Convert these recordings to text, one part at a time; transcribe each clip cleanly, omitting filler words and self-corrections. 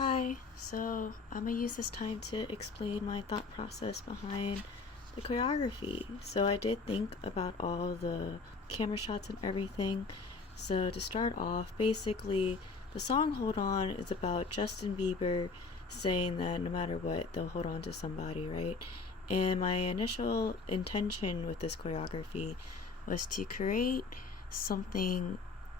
Hi, so I'm gonna use this time to explain my thought process behind the choreography. So I did think about all the camera shots and everything. So to start off, basically the song Hold On is about Justin Bieber saying that no matter what, they'll hold on to somebody, right? And my initial intention with this choreography was to create something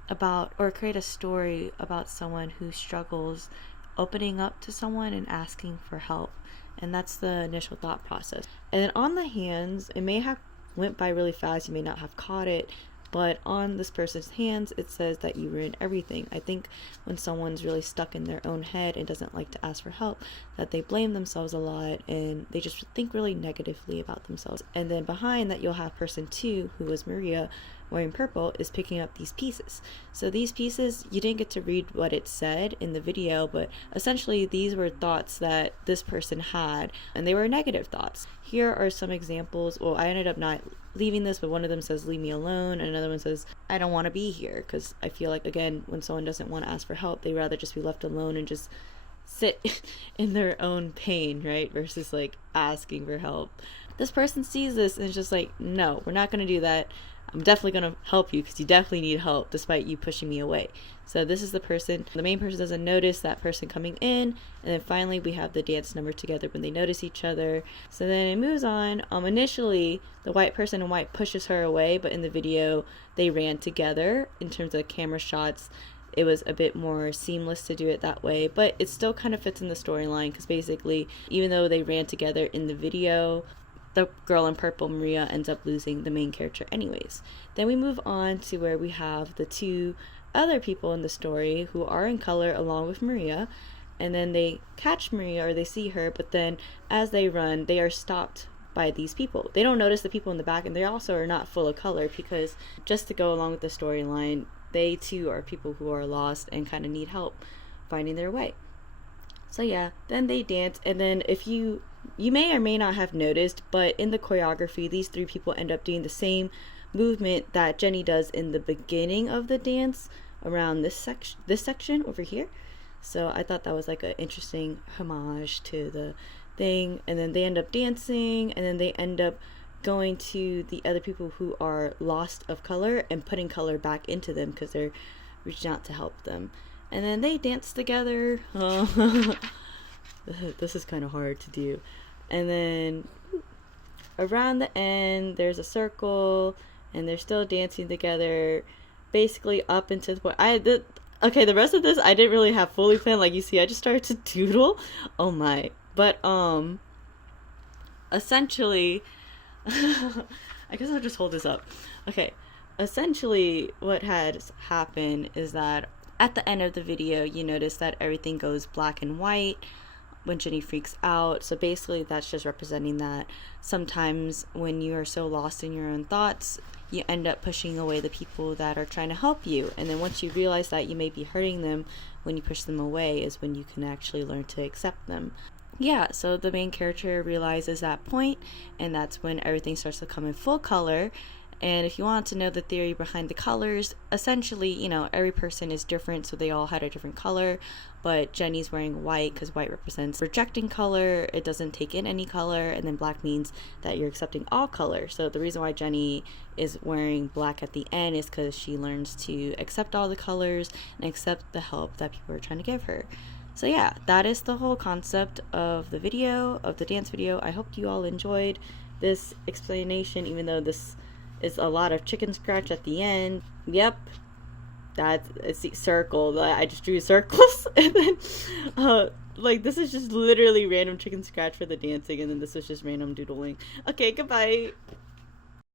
about, or create a story about someone who struggles opening up to someone and asking for help. And that's the initial thought process. And then on the hands, it may have went by really fast, you may not have caught it, but on this person's hands it says that you ruin everything. I think when someone's really stuck in their own head and doesn't like to ask for help, that they blame themselves a lot and they just think really negatively about themselves. And then behind that, you'll have person 2, who was Maria, wearing purple, is picking up these pieces. So these pieces, you didn't get to read what it said in the video, but essentially these were thoughts that this person had, and they were negative thoughts. Here are some examples. Well, I ended up not leaving this, but one of them says leave me alone, and another one says I don't want to be here, because I feel like, again, when someone doesn't want to ask for help, they rather just be left alone and just sit in their own pain, right, versus like asking for help. This person sees this and is just like, no, we're not going to do that. I'm definitely going to help you because you definitely need help despite you pushing me away. So this is the person. The main person doesn't notice that person coming in, and then finally we have the dance number together when they notice each other. So then it moves on. Initially the white person in white pushes her away, but in the video they ran together. In terms of camera shots, it was a bit more seamless to do it that way, but it still kind of fits in the storyline because basically, even though they ran together in the video, the girl in purple, Maria, ends up losing the main character anyways. Then we move on to where we have the 2 other people in the story who are in color along with Maria, and then they catch Maria, or they see her, but then as they run, they are stopped by these people. They don't notice the people in the back, and they also are not full of color because, just to go along with the storyline, they too are people who are lost and kind of need help finding their way. So yeah, then they dance, and then if you may or may not have noticed, but in the choreography, these 3 people end up doing the same movement that Jenny does in the beginning of the dance around this section over here. So I thought that was like an interesting homage to the thing. And then they end up dancing, and then they end up going to the other people who are lost of color and putting color back into them because they're reaching out to help them. And then they dance together. This is kind of hard to do. And then around the end, there's a circle, and they're still dancing together, basically up into the point. Okay, the rest of this I didn't really have fully planned. Like you see, I just started to doodle. Oh my! But essentially, I guess I'll just hold this up. Okay, essentially, what had happened is that at the end of the video, you notice that everything goes black and white when Jenny freaks out. So basically that's just representing that sometimes when you are so lost in your own thoughts, you end up pushing away the people that are trying to help you. And then once you realize that you may be hurting them when you push them away is when you can actually learn to accept them. Yeah, so the main character realizes that point, and that's when everything starts to come in full color. And if you want to know the theory behind the colors, essentially, you know, every person is different, so they all had a different color, but Jenny's wearing white because white represents rejecting color. It doesn't take in any color, and then black means that you're accepting all color. So the reason why Jenny is wearing black at the end is because she learns to accept all the colors and accept the help that people are trying to give her. So yeah, that is the whole concept of the video, of the dance video. I hope you all enjoyed this explanation, even though this is a lot of chicken scratch at the end. Yep, that's a circle. I just drew circles, and then like this is just literally random chicken scratch for the dancing, and then this was just random doodling. Okay, goodbye.